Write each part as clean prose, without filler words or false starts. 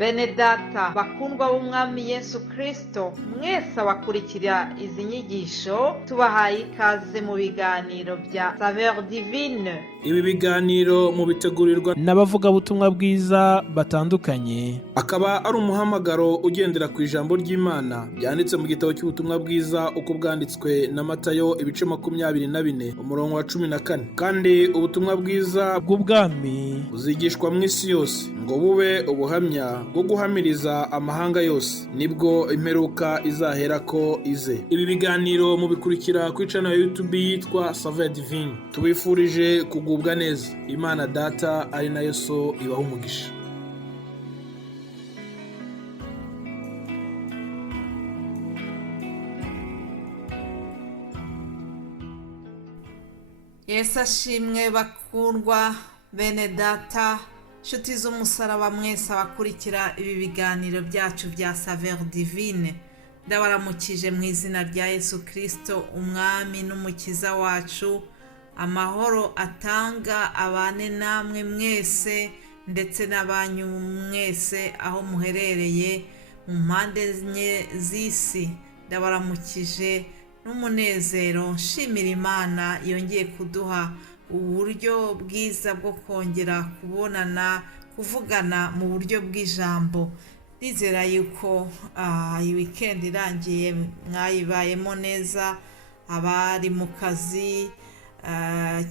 Bene data bakundwa b'umwami Yesu Kristo, mwese abakurikira izi nyigisho tubahaye ikaze mu biganiro bya Saveur Divine. Ibi biganiro mu bitegurirwa n'abavugabutumwa bwiza batandukanye, akaba ari umuhamagaro ugendera ku ijambo ry'Imana byanditse mu gitabo cy'ubutumwa bwiza uko bwanditswe na Matayo ibice 24 umurongo wa 14. Kandi ubutumwa bwiza bw'ubwami buzigishwa mu isi yose ngo bube ubuhamya bwo guhamiriza amahanga yose, nibwo imperuka izaherako ize. Ibi biganiro mubikurikira ku channel ya YouTube yitwa Saveur Divine. Tubifurije kugubwa neza. Imana Data ari nayo So ibaha umugisha. Yesu ashimwe bakundwa bene data, nshuti z'umusaraba mwese abakurikira ibi biganiro byacu bya Saveur Divine. Ndabaramukije mu izina rya Yesu Kristo, umwami n'umukiza wacu. Amahoro atanga abane namwe mwese ndetse n'abanyu mwese aho muherereye mu mpande enye z'isi. Ndabaramukije n'umunezero, nshimira Imana yongeye kuduha uburyo bwiza bwo kongera kubonana, kuvugana mu buryo bw'ijambo. Ndizera yuko iyi weekend irangiye mwayibayemo neza, abari mu kazi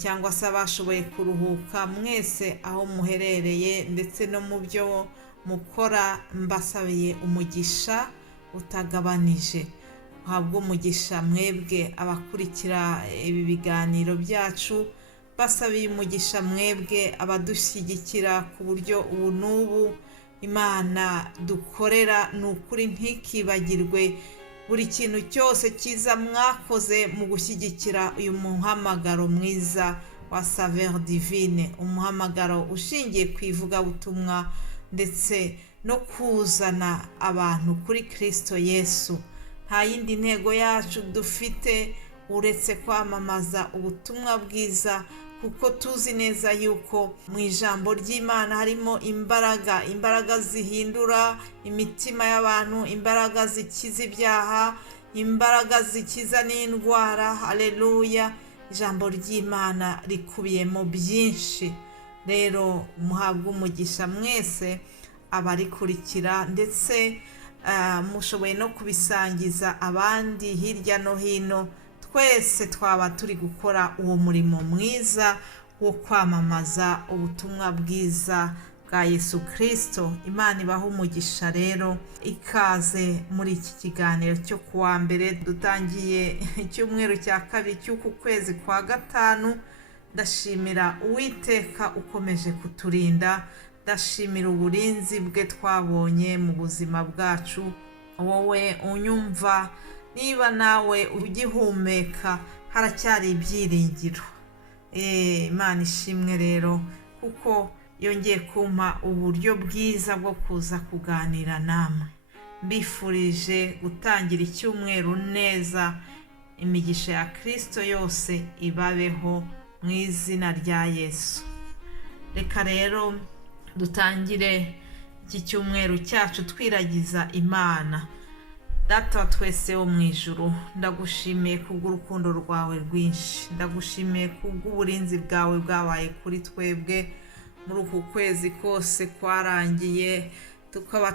cyangwa se abashoboye kuruhuka mwese aho muherereye ndetse no mu byo mukora. Mbasabiye umugisha utagabanije. Habwo umugisha mwebwe abakurikira ibi biganiro byacu, basabiye umugisha mwebwe abadushyigikira ku buryo ubu n'ubu. Imana dukorera ni ukuri ntikibagirwe buri kintu cyose cyiza mwakoze mu gushyigikira uyu muhamagaro mwiza wa Saveur Divine, umuhamagaro ushingiye ku ivugabutumwa ndetse no kuzana abantu kuri Kristo Yesu. Nta yindi ntego yacu dufite uretse kwamamaza ubutumwa bwiza, kuko tuzi neza yuko mu ijambo ry'Imana harimo imbaraga zihindura imitima y'abantu, imbaraga zikiza ibyaha, imbaraga zikiza n'indwara. Haleluya! Ijambo ry'Imana rikubiyemo byinshi. Rero muhabwe umugisha mwese abarikurikira, ndetse mushoboye no kubisangiza abandi hirya no hino. Twese twaba turi gukora uwo murimo mwiza wo kwamamaza ubutumwa bwiza bwa Yesu Kristo. Imana ibaha umugisha. Rero ikaze muri iki kiganiro cyo kuwa mbere, dutangiye icyumweru cya kabiri cy'uku kwezi kwa gatanu. Ndashimira Uwiteka ukomeje kuturinda, ndashimira uburinzi bwe twabonye mu buzima bwacu. Wowe unyumva, niba nawe ugihumeka, haracyari ibyiringiro. Imana ishimwe rero, kuko yongeye kumpa uburyo bwiza bwo kuza kuganira namwe. Mbifurije gutangira icyumweru neza. Imigisha ya Kristo yose ibabeho mu izina rya Yesu. Reka rero dutangire iki cyumweru cyacu twiragiza Imana. Data wa twese wo mu ijuru, ndagushimiye kubw'urukundo rwawe rwinshi, ndagushimiye kubw'uburinzi bwawe bwabaye kuri twebwe muri uku kwezi kose kwarangiye, tukaba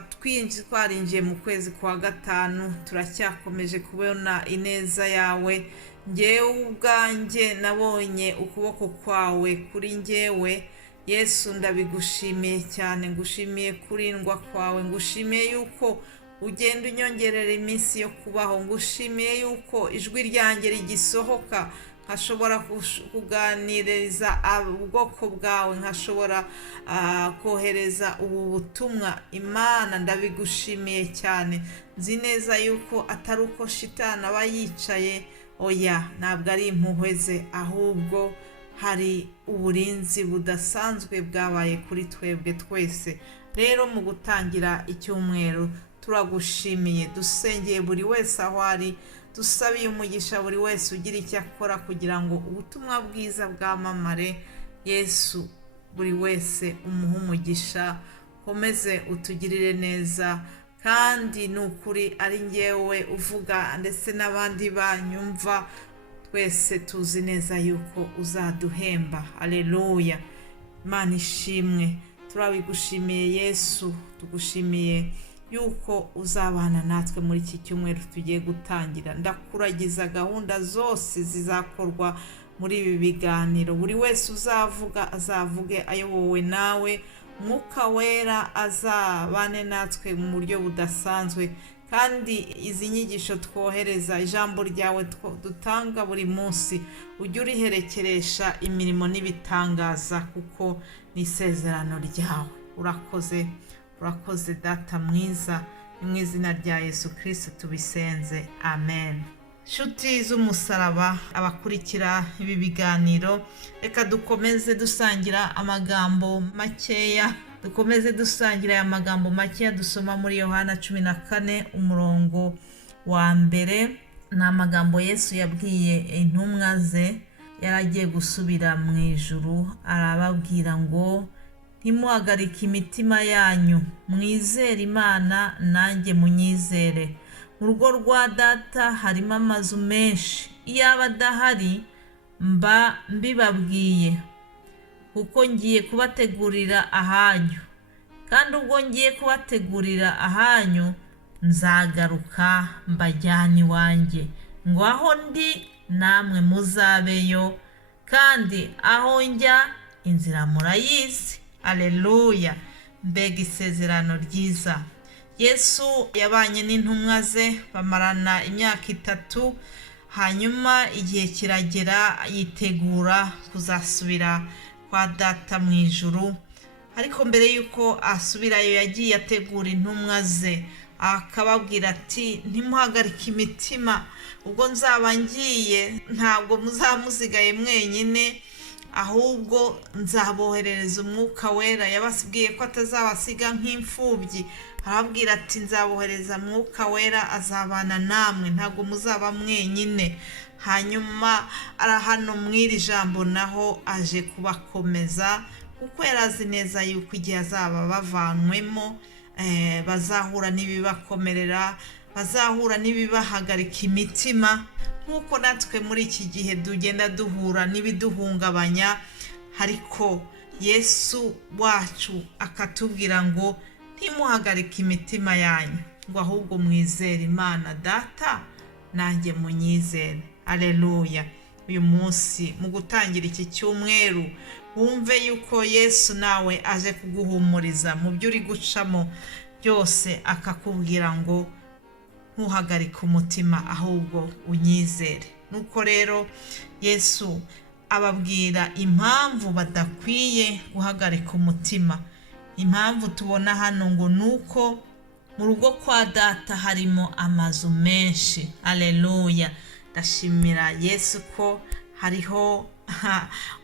twarinjiye mu kwezi kwa gatanu. Turacyakomeje kubona ineza yawe. Njyewe ubwanjye nabonye ukuboko kwawe kuri njyewe. Yesu, ndabigushimiye cyane. Ngushimiye kurindwa kwawe, ngushimiye yuko ugenda unyongerera iminsi yo kubaho, ngushimiye yuko ijwi ryanjye rigisohoka nkashobora kuganiriza ubwoko bwawe, nkashobora kohereza ubu butumwa. Imana, ndabigushimiye cyane. Nzi neza yuko atari uko shitani aba yicaye, oya, ntabwo ari impuhwe ze, ahubwo hari uburinzi budasanzwe bwabaye kuri twebwe twese. Rero mu gutangira icyumweru turagushimiye, dusengeye buri wese aho ari, dusabiye umugisha buri wese ugira icyo akora kugira ngo ubutumwa bwiza bwamamare. Yesu, buri wese umuha umugisha, komeze utugirire neza, kandi ni ukuri ari njyewe uvuga ndetse n'abandi banyumva, twese tuzi neza yuko uzaduhemba. Haleluya, Imana ishimwe. Turabigushimiye Yesu, tugushimiye yuko uzabana natwe muri iki cyumweru tugiye gutangira. Ndakuragiza gahunda zose zizakorwa muri ibi biganiro, buri wese uzavuga azavuge ayobowe nawe, Mwuka Wera azabane natwe mu buryo budasanzwe, kandi izi nyigisho twohereza, ijambo ryawe dutanga buri munsi, ujye uriherekeresha imirimo n'ibitangaza, kuko ni isezerano ryawe. Urakoze Data mwiza, ni mu izina rya Yesu Kristo tubisenze, amen. Nshuti z'umusaraba, abakurikira ibi biganiro, reka dukomeze dusangira amagambo makeya, aya magambo makeya dusoma muri Yohana 14 umurongo wa mbere. Ni amagambo Yesu yabwiye intumwa ze yaragiye gusubira mu ijuru, arababwira ngo ntimuhagarike imitima yanyu, mwizere Imana nanjye munyizere. Mu rugo rwa Data harimo amazu menshi, iyaba adahari mba mbibabwiye, kuko ngiye kubategurira ahanyu, kandi ubwo ngiye kubategurira ahanyu nzagaruka mbajyana iwanjye, ngo aho ndi namwe muzabeyo, kandi aho njya inzira murayizi. Haleluya, mbega isezerano ryiza. Yesu yabanye n'intumwa ze bamarana imyaka 3, hanyuma igihe kiragera yitegura kuzasubira kwa Data mu ijuru. Ariko mbere yuko asubirayo yagiye ategura intumwa ze, akababwira ati ntimuhagarike imitima, ubwo nzaba ngiye ntabwo muzamuzigaye mwenyine, ahubwo nzaboherereza Umwuka Wera. Yabasibwiye ko atazabasiga nk'imfubyi, arababwira ati nzabohereza Mwuka Wera, azabana namwe, ntabwo muzaba mwenyine. Hanyuma hano mw'iri jambo naho aje kubakomeza, kuko yarazi neza yuko igihe azaba bavanywemo bazahura n'ibibakomerera, bazahura n'ibibahagarika imitima, nk'uko natwe muri iki gihe tugenda duhura n'ibiduhungabanya. Ariko Yesu wacu akatubwira ngo ntimuhagarike imitima yanyu, ngo ahubwo mwizere Imana Data nanjye munyizere. Haleluya. Uyu munsi mu gutangira iki cyumweru, wumve yuko Yesu nawe aje kuguhumuriza mu byo uri gucamo byose, akakubwira ngo ntuhagarike umutima ahubwo unyizere. Nuko rero Yesu ababwira impamvu badakwiye guhagarika umutima. Impamvu tubona hano ngo nuko mu rugo kwa Data harimo amazu menshi. Haleluya. Ndashimira Yesu ko hariho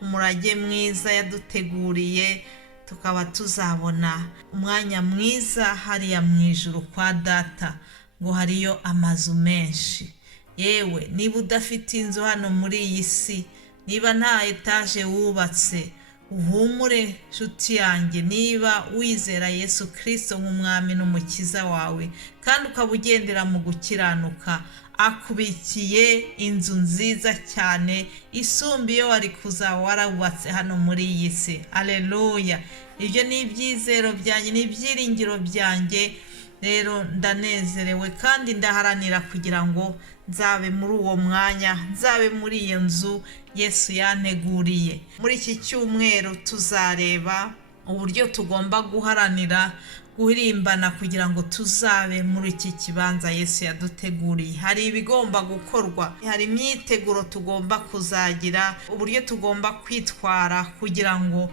umurage mwiza yaduteguriye, tukaba tuzabona umwanya mwiza hariya mu ijuru kwa Data, ngo hariyo amazu menshi. Yewe niba udafite inzu hano muri iyi si, niba nta etaje wubatse, uhumure nshuti yanjye. Niba wizera Yesu Kristo nk'umwami n'umukiza wawe, kandi ukaba ugendera mu gukiranuka, akubikiye inzu nziza cyane isumba iyo wari kuza warawubatse hano muri iyi si. Haleluya. Ibyo ni ibyizero byanjye, ni ibyiringiro byanjye. Rero ndanezerewe kandi ndaharanira kugira ngo nzabe muri uwo mwanya, nzabe muri iyo nzu Yesu yanteguriye. Muri iki cyumweru tuzareba uburyo tugomba guharanira guhirimbana kugira ngo tuzabe muri iki kibanza Yesu yaduteguriye. Hari ibigomba gukorwa, hari imyiteguro tugomba kuzagira, uburyo tugomba kwitwara kugira ngo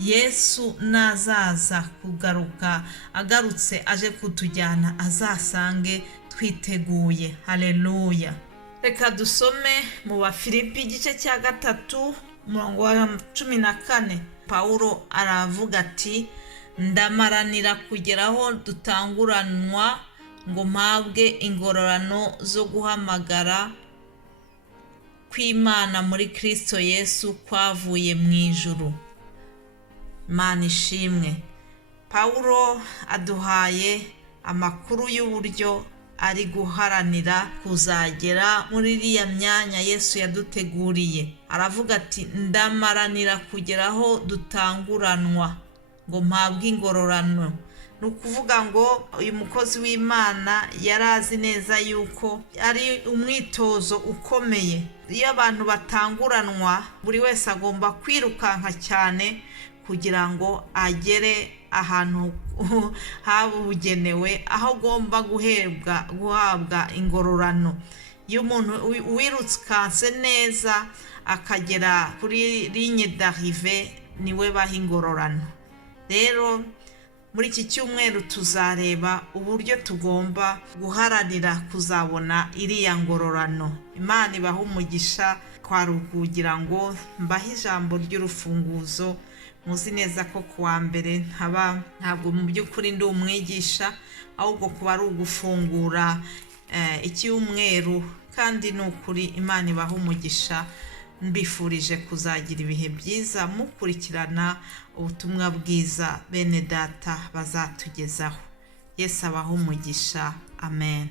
Yesu nazaza kugaruka, agarutse aje kutujyana, azasange twiteguye. Haleluya. Reka dusome mu Bafilipi igice cya 3 umurongo wa 14. Paulo aravuga ati ndamaranira kugeraho dutanguranwa, ngo mpabwe ingororano zo guhamagara kw'Imana muri Kristo Yesu kwavuye mu ijuru. Imana ishimwe. Pawulo aduhaye amakuru y'uburyo ari guharanira kuzagera muri iriya myanya Yesu yaduteguriye. Aravuga ati ndamaranira kugera aho dutanguranwa ngo mpabwe ingororano. Ni ukuvuga ngo uyu mukozi w'Imana yari azi neza yuko ari umwitozo ukomeye. Iyo abantu batanguranwa buri wese agomba kwirukanka cyane kugira ngo agere ahantu habugenewe aho agomba guhabwa ingororano. Iyo umuntu wirukanse neza akagera kuri ligne d'arrivée niwe baha ingororano. Rero muri iki cyumweru tuzareba uburyo tugomba guharanira kuzabona iriya ngororano. Imana ibaha umugisha. Kwari ukugira ngo mbahe ijambo ry'urufunguzo. Muzi neza ko kuwa mbere ntabwo mu by'ukuri ndi umwigisha, ahubwo kuba ari ugufungura icyumweru, kandi ni ukuri Imana ibaha umugisha. Mbifurije kuzagira ibihe byiza mukurikirana ubutumwa bwiza bene data bazatugezaho. Yesu abaha umugisha. Amen.